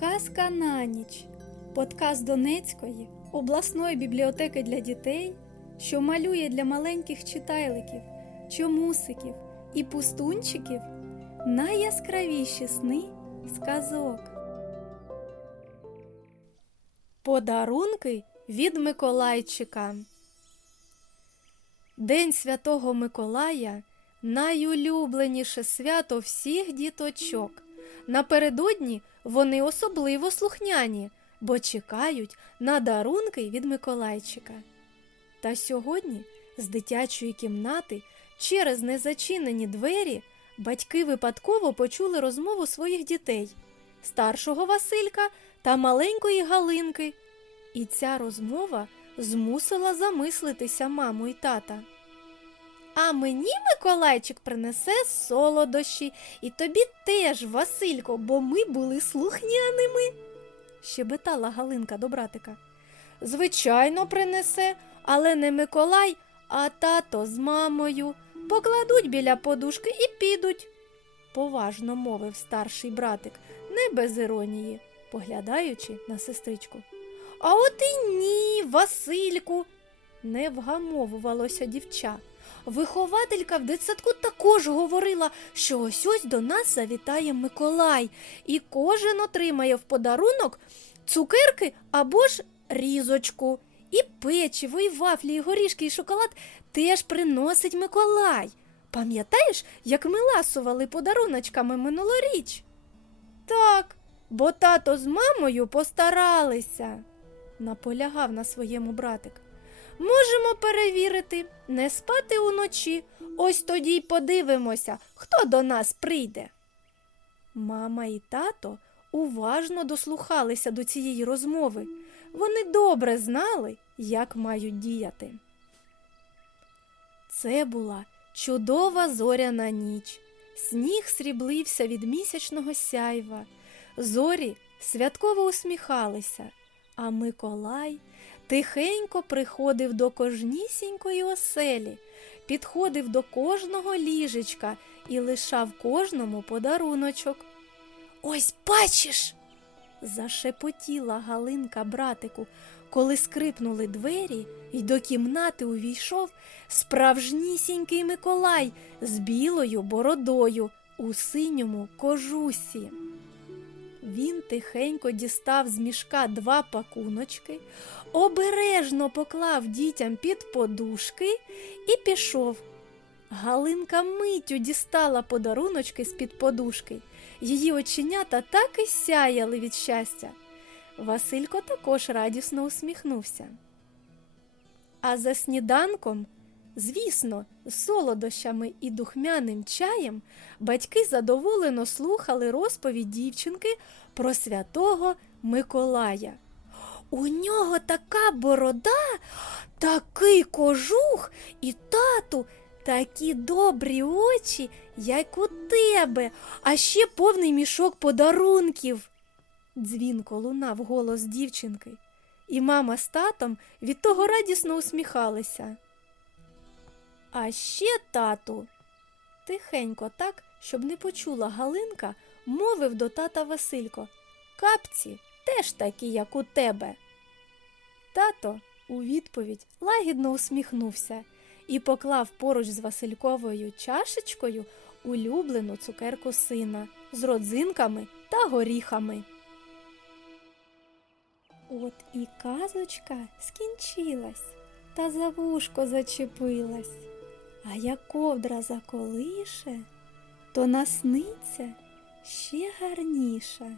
Казка на ніч. Подкаст Донецької обласної бібліотеки для дітей, що малює для маленьких читайликів, чомусиків і пустунчиків найяскравіші сни сказок. Подарунки від Миколайчика. День Святого Миколая найулюбленіше свято всіх діточок. Напередодні вони особливо слухняні, бо чекають на дарунки від Миколайчика. Та сьогодні з дитячої кімнати через незачинені двері батьки випадково почули розмову своїх дітей старшого Василька та маленької Галинки. І ця розмова змусила замислитися маму і тата. А мені Миколайчик принесе солодощі, і тобі теж, Василько, бо ми були слухняними. щебетала Галинка до братика. Звичайно, принесе, але не Миколай, а тато з мамою. Покладуть біля подушки і підуть, поважно мовив старший братик, не без іронії, поглядаючи на сестричку. А от і ні, Васильку, не вгамовувалося дівча. Вихователька в дитсадку також говорила, що ось ось до нас завітає Миколай, і кожен отримає в подарунок цукерки або ж різочку. І печиво, і вафлі, і горішки, і шоколад теж приносить Миколай. Пам'ятаєш, як ми ласували подаруночками минулоріч? Так, бо тато з мамою постаралися, наполягав на своєму братик. Можемо перевірити, не спати уночі. Ось тоді й подивимося, хто до нас прийде. Мама і тато уважно дослухалися до цієї розмови. Вони добре знали, як мають діяти. Це була чудова зоряна ніч. Сніг сріблився від місячного сяйва. Зорі святково усміхалися, а Миколай тихенько приходив до кожнісінької оселі, підходив до кожного ліжечка і лишав кожному подаруночок. Ось бачиш. зашепотіла Галинка братику, коли скрипнули двері, і до кімнати увійшов справжнісінький Миколай з білою бородою у синьому кожусі. Він тихенько дістав з мішка два пакуночки, обережно поклав дітям під подушки і пішов. Галинка миттю дістала подаруночки з-під подушки. Її оченята так і сяяли від щастя. Василько також радісно усміхнувся. А за сніданком, звісно, з солодощами і духмяним чаєм батьки задоволено слухали розповідь дівчинки про святого Миколая. У нього така борода, такий кожух і тату, такі добрі очі, як у тебе, а ще повний мішок подарунків. Дзвінко лунав голос дівчинки, і мама з татом від того радісно усміхалися. А ще, тату, тихенько так, щоб не почула Галинка, мовив до тата Василько. Капці теж такі, як у тебе. Тато у відповідь лагідно усміхнувся і поклав поруч з Васильковою чашечкою улюблену цукерку сина з родзинками та горіхами. От і казочка скінчилась, та за вушко зачепилась, а як ковдра заколише, то насниться ще гарніше.